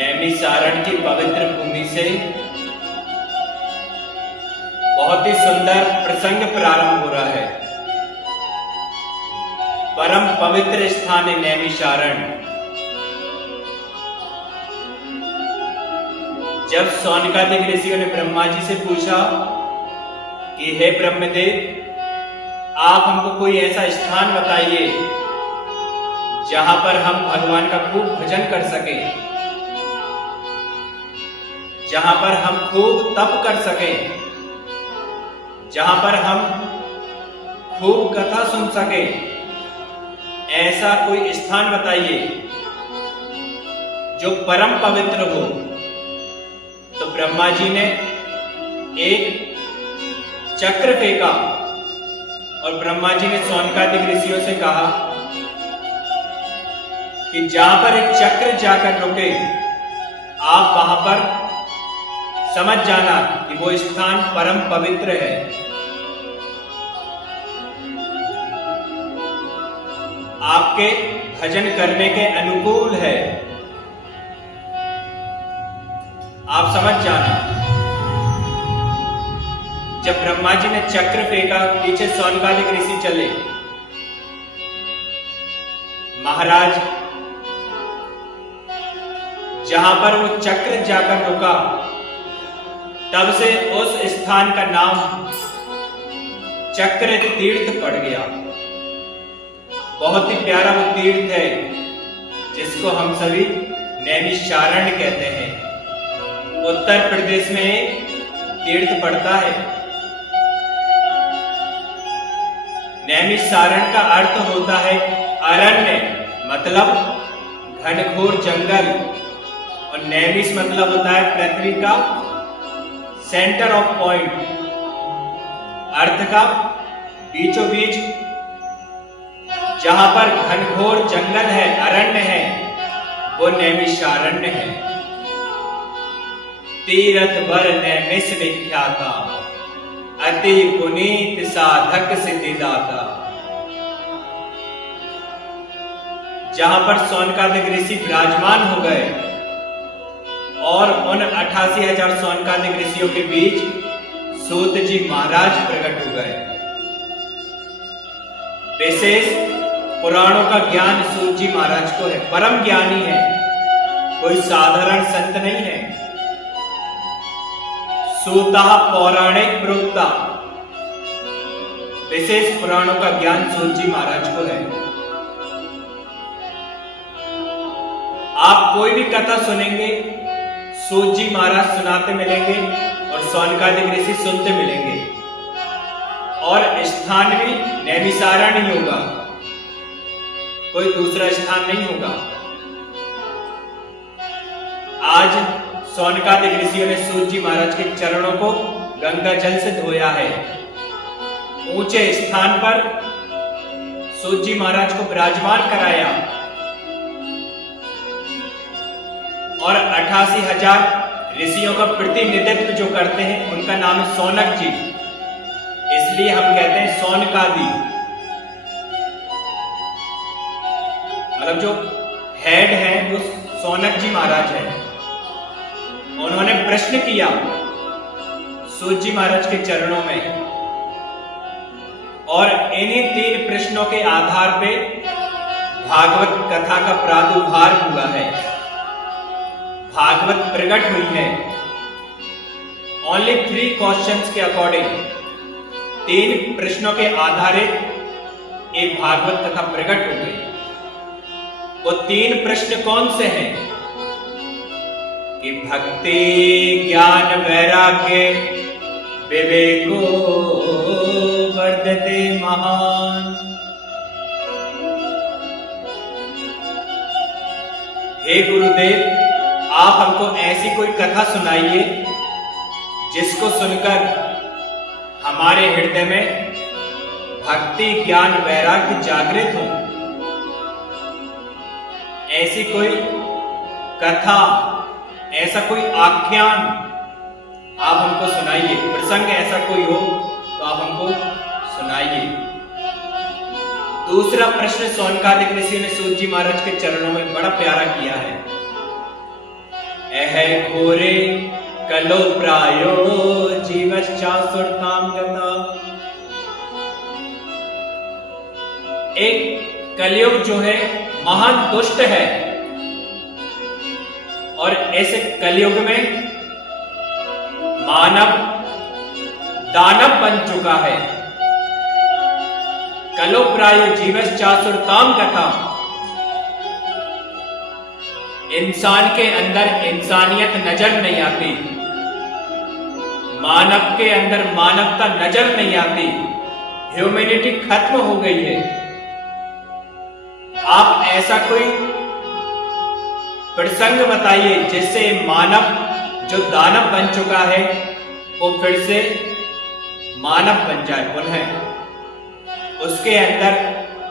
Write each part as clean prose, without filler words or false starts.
नैमिषारण्य की पवित्र भूमि से बहुत ही सुंदर प्रसंग प्रारंभ हो रहा है। परम पवित्र स्थान है नैमिषारण्य। जब सौनकादिक ऋषियों ने ब्रह्मा जी से पूछा कि हे ब्रह्मदेव, आप हमको कोई ऐसा स्थान बताइए जहां पर हम भगवान का खूब भजन कर सके, जहां पर हम खूब तप कर सके, जहां पर हम खूब कथा सुन सके, ऐसा कोई स्थान बताइए जो परम पवित्र हो। तो ब्रह्मा जी ने एक चक्र फेंका और ब्रह्मा जी ने सौनकादिक ऋषियों से कहा कि जहां पर एक चक्र जाकर रुके, आप वहां पर समझ जाना कि वो स्थान परम पवित्र है। आपके भजन करने के अनुकूल है, आप समझ जाना। जब ब्रह्मा जी ने चक्र फेंका, पीछे सौनकादिक ऋषि चले। महाराज, जहां पर वो चक्र जाकर रुका, तब से उस स्थान का नाम चक्र तीर्थ पड़ गया। बहुत ही प्यारा वो तीर्थ है जिसको हम सभी नैमिषारण्य कहते हैं। उत्तर प्रदेश में एक तीर्थ पड़ता है। नैमिषारण्य का अर्थ होता है अरण्य, मतलब घनघोर जंगल, और नैमिष मतलब होता है पृथ्वी का सेंटर ऑफ पॉइंट, अर्थ का बीचों बीच जहां पर घनघोर जंगल है, अरण्य है, वो नैमिषारण्य है। तीरथ बर नैमिष विख्याता, अति पुनीत साधक सिद्धिदाता। जहां पर सौनकादिक ऋषि विराजमान हो गए और उन 88,000 सौनकादिक ऋषियों के बीच सूत जी महाराज प्रकट हो गए। विशेष पुराणों का ज्ञान सूत जी महाराज को है, परम ज्ञानी है, कोई साधारण संत नहीं है। सूता पौराणिक प्रोक्ता, विशेष पुराणों का ज्ञान सूत जी महाराज को है। आप कोई भी कथा सुनेंगे, सूत जी महाराज सुनाते मिलेंगे और सौनकादिक ऋषि सुनते मिलेंगे, और स्थान भी नैमिषारण्य ही होगा, कोई दूसरा स्थान नहीं होगा। आज सौनकादिक ऋषियों ने सूत जी महाराज के चरणों को गंगा जल से धोया है। ऊंचे स्थान पर सूत जी महाराज को विराजमान कराया और 88,000 ऋषियों का प्रतिनिधित्व जो करते हैं उनका नाम है सौनक जी, इसलिए हम कहते हैं सौनकादि। मतलब जो हेड है वो सौनक जी महाराज है। उन्होंने प्रश्न किया सूत जी महाराज के चरणों में, और इन्हीं 3 प्रश्नों के आधार पे भागवत कथा का प्रादुर्भाव हुआ है, भागवत प्रकट हुई है। ओनली 3 क्वेश्चंस के अकॉर्डिंग, 3 प्रश्नों के आधारित एक भागवत कथा प्रकट हो गई। वो 3 प्रश्न कौन से हैं? कि भक्ति ज्ञान वैराग्य विवेको वर्धते महान। हे गुरुदेव, आप हमको ऐसी कोई कथा सुनाइए जिसको सुनकर हमारे हृदय में भक्ति ज्ञान वैराग्य जागृत हो। ऐसी कोई कथा, ऐसा कोई आख्यान आप हमको सुनाइए, प्रसंग ऐसा कोई हो तो आप हमको सुनाइए। दूसरा प्रश्न सौनकादिक ऋषि ने सूत जी महाराज के चरणों में बड़ा प्यारा किया है अह घोरे कलो प्रायो जीवश्चासुरताम गता। एक कलयुग जो है महान दुष्ट है, और ऐसे कलयुग में मानव दानव बन चुका है। कलो प्रायो जीवश्चासुरताम गता। इंसान के अंदर इंसानियत नजर नहीं आती, मानव के अंदर मानवता नजर नहीं आती, ह्यूमैनिटी खत्म हो गई है। आप ऐसा कोई प्रसंग बताइए जिससे मानव जो दानव बन चुका है वो फिर से मानव बन जाए, पुनः उसके अंदर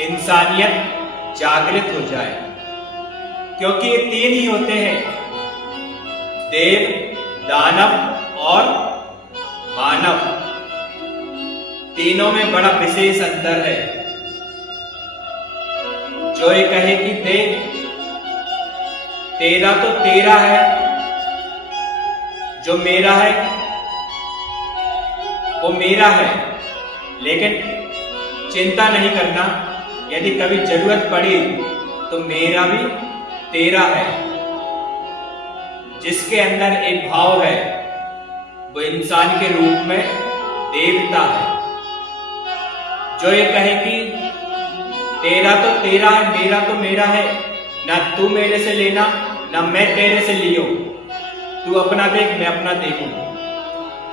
इंसानियत जागृत हो जाए। क्योंकि ये तीन ही होते हैं, देव, दानव और मानव। तीनों में बड़ा विशेष अंतर है। जो ये कहे कि देव तेरा तो तेरा है, जो मेरा है वो मेरा है, लेकिन चिंता नहीं करना, यदि कभी जरूरत पड़ी तो मेरा भी तेरा है। जिसके अंदर एक भाव है वो इंसान के रूप में देवता है। जो ये कहे कि तेरा तो तेरा है, मेरा तो मेरा है, ना तू मेरे से लेना ना मैं तेरे से लियो, तू अपना देख मैं अपना देखूं,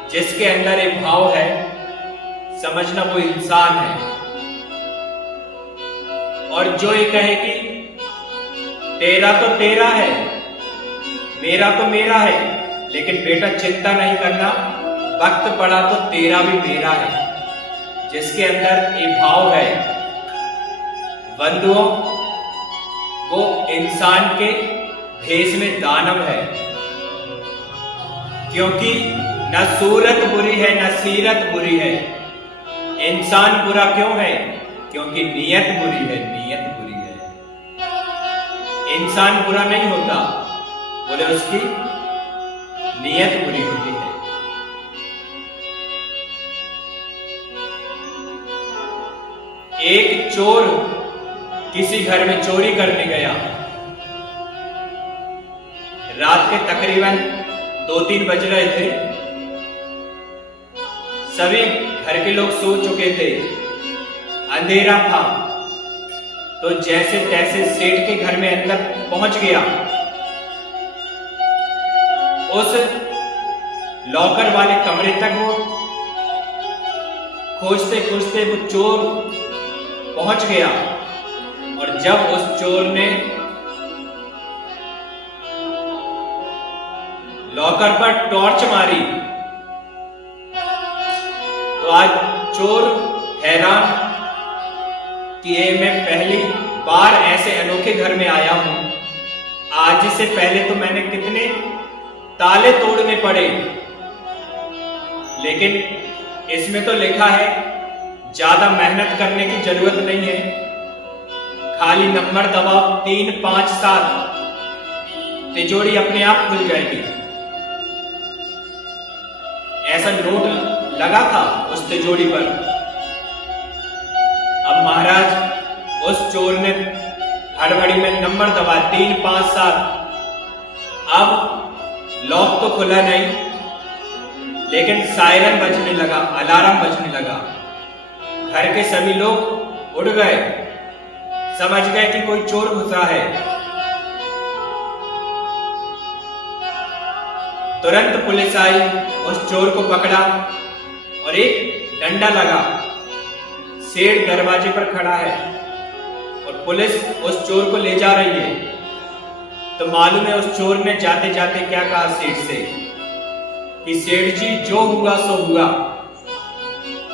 जिसके अंदर एक भाव है, समझना वो इंसान है। और जो ये कहे कि तेरा तो तेरा है, मेरा तो मेरा है, लेकिन बेटा चिंता नहीं करना, वक्त पड़ा तो तेरा भी मेरा है, जिसके अंदर ये भाव है, बंधुओं वो इंसान के भेष में दानव है। क्योंकि न सूरत बुरी है न सीरत बुरी है। इंसान बुरा क्यों है? क्योंकि नियत बुरी है, नियत बुरी है। इंसान बुरा नहीं होता, बोले उसकी नियत बुरी होती है। एक चोर किसी घर में चोरी करने गया। रात के तकरीबन 2-3 बज रहे थे। सभी घर के लोग सो चुके थे, अंधेरा था। तो जैसे तैसे सेठ के घर में अंदर पहुंच गया। उस लॉकर वाले कमरे तक वो खोजते खोजते वो चोर पहुंच गया। और जब उस चोर ने लॉकर पर टॉर्च मारी तो आज चोर हैरान कि ये मैं पहली बार ऐसे अनोखे घर में आया हूं। आज से पहले तो मैंने कितने ताले तोड़ने पड़े, लेकिन इसमें तो लिखा है ज्यादा मेहनत करने की जरूरत नहीं है, खाली नंबर दबाओ 3, 5, 7, तिजोरी अपने आप खुल जाएगी। ऐसा नोट लगा था उस तिजोरी पर। अब महाराज उस चोर ने हड़बड़ी में नंबर दबा 3, 5, 7। अब लॉक तो खुला नहीं, लेकिन सायरन बजने लगा, अलार्म बजने लगा। घर के सभी लोग उठ गए, समझ गए कि कोई चोर घुसा है। तुरंत पुलिस आई, उस चोर को पकड़ा और एक डंडा लगा। सेठ दरवाजे पर खड़ा है और पुलिस उस चोर को ले जा रही है। तो मालूम है उस चोर ने जाते जाते क्या कहा सेठ से कि सेठ जी जो हुआ सो हुआ,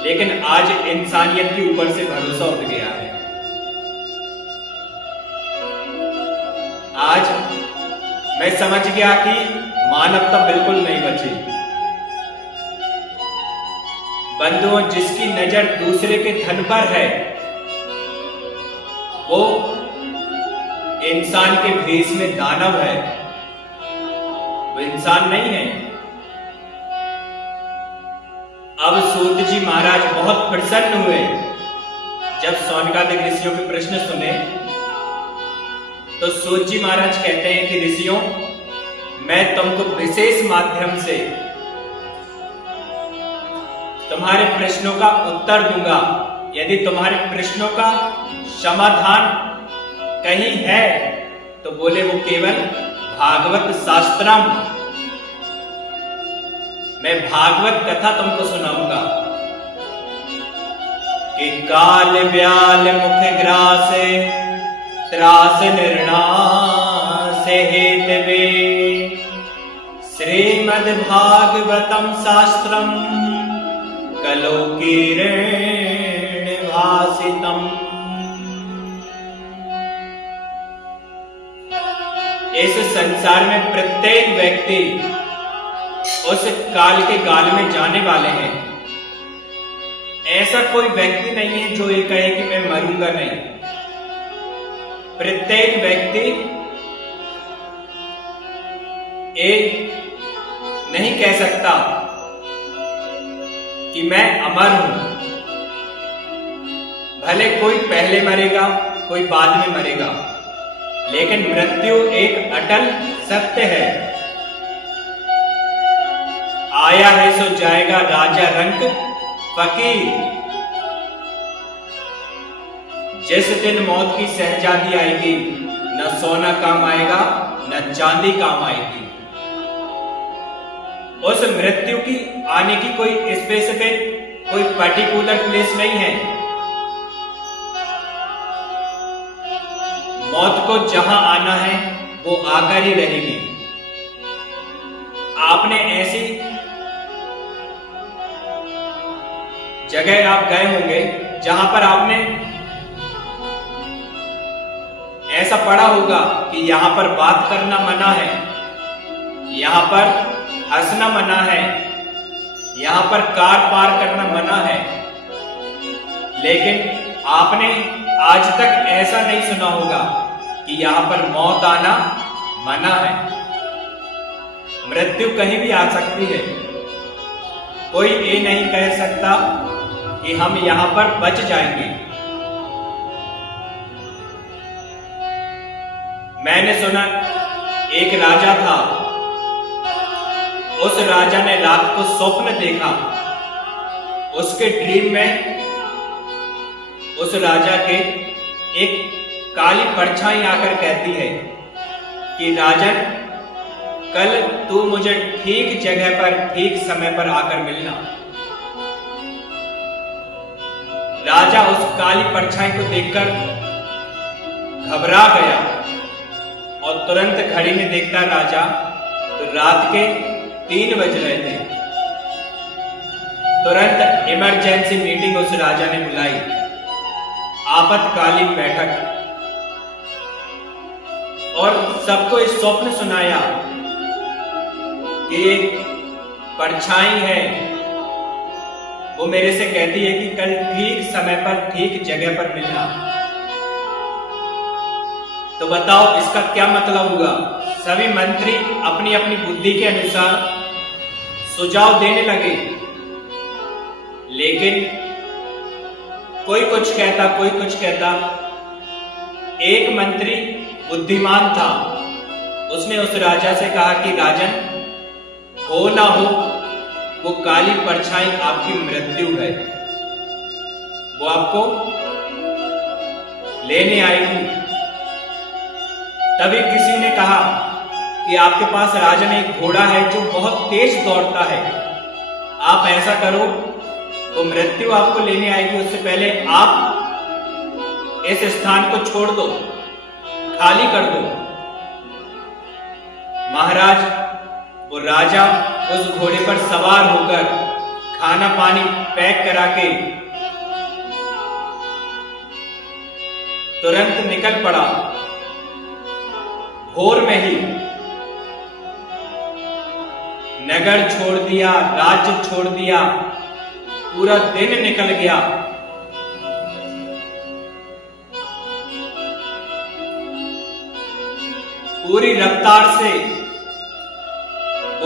लेकिन आज इंसानियत के ऊपर से भरोसा उठ गया है। आज मैं समझ गया कि मानवता बिल्कुल नहीं बची। बंधुओं, जिसकी नजर दूसरे के धन पर है वो इंसान के भेष में दानव है। वो इंसान नहीं है। अब सूत जी महाराज बहुत प्रसन्न हुए जब शौनकादिक ऋषियों के प्रश्न सुने। तो सूत जी महाराज कहते हैं कि ऋषियों, मैं तुमको विशेष माध्यम से तुम्हारे प्रश्नों का उत्तर दूंगा। यदि तुम्हारे प्रश्नों का समाधान कहीं है तो बोले वो केवल भागवत शास्त्रम, मैं भागवत कथा तुमको सुनाऊंगा कि काल व्याल मुख ग्रासे त्रास निर्णास हेतवे श्रीमद् भागवतम शास्त्रम कलो किरण भासितम। इस संसार में प्रत्येक व्यक्ति उस काल के काल में जाने वाले हैं। ऐसा कोई व्यक्ति नहीं है जो ये कहे कि मैं मरूंगा नहीं। प्रत्येक व्यक्ति एक नहीं कह सकता कि मैं अमर हूं। भले कोई पहले मरेगा, कोई बाद में मरेगा, लेकिन मृत्यु एक अटल सत्य है। आया है सो जाएगा राजा रंक फकीर। जिस दिन मौत की शहजादी आएगी, न सोना काम आएगा न चांदी काम आएगी। उस मृत्यु की आने की कोई स्पेसिफिक, कोई पर्टिकुलर प्लेस नहीं है। मौत को जहां आना है वो आकर ही रहेगी। आपने ऐसी जगह आप गए होंगे जहां पर आपने ऐसा पढ़ा होगा कि यहां पर बात करना मना है, यहां पर हंसना मना है, यहां पर कार पार करना मना है। लेकिन आपने आज तक ऐसा नहीं सुना होगा कि यहां पर मौत आना मना है। मृत्यु कहीं भी आ सकती है। कोई ये नहीं कह सकता कि हम यहां पर बच जाएंगे। मैंने सुना एक राजा था, उस राजा ने रात को स्वप्न देखा। उसके ड्रीम में उस राजा के एक काली परछाई आकर कहती है कि राजन, कल तू मुझे ठीक जगह पर ठीक समय पर आकर मिलना। राजा उस काली परछाई को देखकर घबरा गया और तुरंत घड़ी में देखता राजा तो रात के 3 बज रहे थे। तुरंत इमरजेंसी मीटिंग उस राजा ने बुलाई, आपातकालीन बैठक, और सबको इस स्वप्न सुनाया कि एक परछाई है, वो मेरे से कहती है कि कल ठीक समय पर ठीक जगह पर मिलना। तो बताओ इसका क्या मतलब हुआ? सभी मंत्री अपनी अपनी बुद्धि के अनुसार सुझाव देने लगे, लेकिन कोई कुछ कहता, कोई कुछ कहता। एक मंत्री बुद्धिमान था, उसने उस राजा से कहा कि राजन, हो ना हो वो काली परछाई आपकी मृत्यु है, वो आपको लेने आएगी। तभी किसी ने कहा कि आपके पास राजन एक घोड़ा है जो बहुत तेज दौड़ता है, आप ऐसा करो, वो मृत्यु आपको लेने आएगी, उससे पहले आप इस स्थान को छोड़ दो, खाली कर दो। महाराज, वो राजा उस घोड़े पर सवार होकर खाना पानी पैक करा के तुरंत निकल पड़ा। भोर में ही नगर छोड़ दिया, राज्य छोड़ दिया, पूरा दिन निकल गया। पूरी रफ्तार से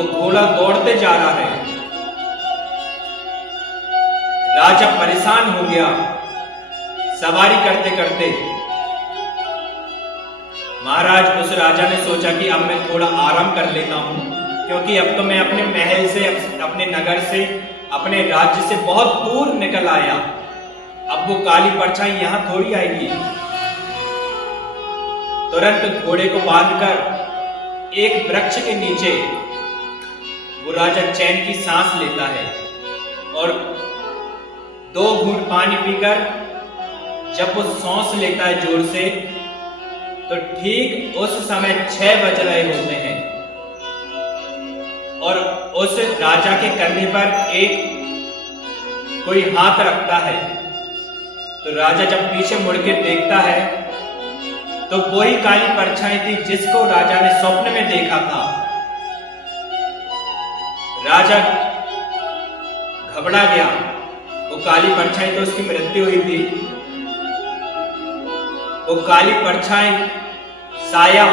वो घोड़ा दौड़ते जा रहा है। राजा परेशान हो गया सवारी करते करते। महाराज, उस राजा ने सोचा कि अब मैं थोड़ा आराम कर लेता हूं, क्योंकि अब तो मैं अपने महल से, अपने नगर से, अपने राज्य से बहुत दूर निकल आया। अब वो काली परछाई यहां थोड़ी आएगी। तुरंत घोड़े को बांधकर एक वृक्ष के नीचे वो राजा चैन की सांस लेता है और 2 घूंट पानी पीकर जब वो सांस लेता है जोर से, तो ठीक उस समय 6 बज रहे होते हैं और उस राजा के कंधे पर एक कोई हाथ रखता है। तो राजा जब पीछे मुड़ के देखता है तो वही काली परछाई थी जिसको राजा ने स्वप्न में देखा था। राजा घबरा गया। वो काली परछाई तो उसकी मृत्यु हुई थी। वो काली परछाई साया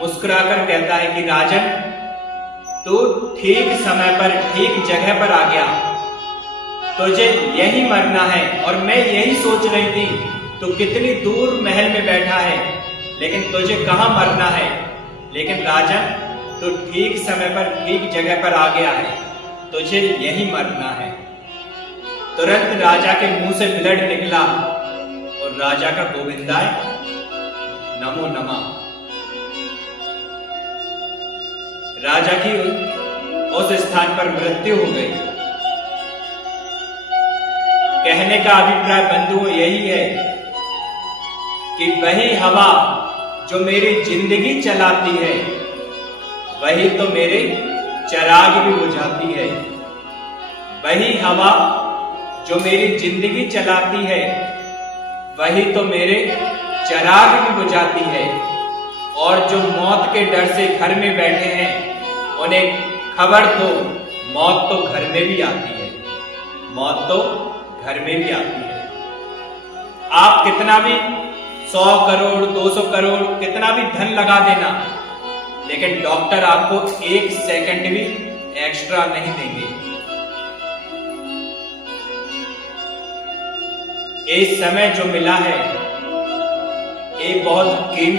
मुस्कुराकर कहता है कि राजन, तू ठीक समय पर ठीक जगह पर आ गया। तुझे यही मरना है और मैं यही सोच रही थी तू कितनी दूर महल में बैठा है, लेकिन तुझे कहां मरना है। लेकिन राजन, तू ठीक समय पर ठीक जगह पर आ गया है, तुझे यही मरना है। तुरंत राजा के मुंह से ब्लड निकला और राजा का गोविंदाय नमो नमः। राजा की उस स्थान पर मृत्यु हो गई। कहने का अभिप्राय बंधुओं यही है कि वही हवा जो मेरी जिंदगी चलाती है, वही तो मेरे चिराग भी बुझाती है। वही हवा जो मेरी जिंदगी चलाती है, वही तो मेरे चिराग भी बुझाती है। और जो मौत के डर से घर में बैठे हैं, उन्हें खबर दो, मौत तो घर में भी आती है। मौत तो घर में भी आती है। आप कितना भी 100 करोड़ 200 करोड़ कितना भी धन लगा देना, लेकिन डॉक्टर आपको 1 सेकंड भी एक्स्ट्रा नहीं देंगे। ये समय जो मिला है, ये बहुत कीमती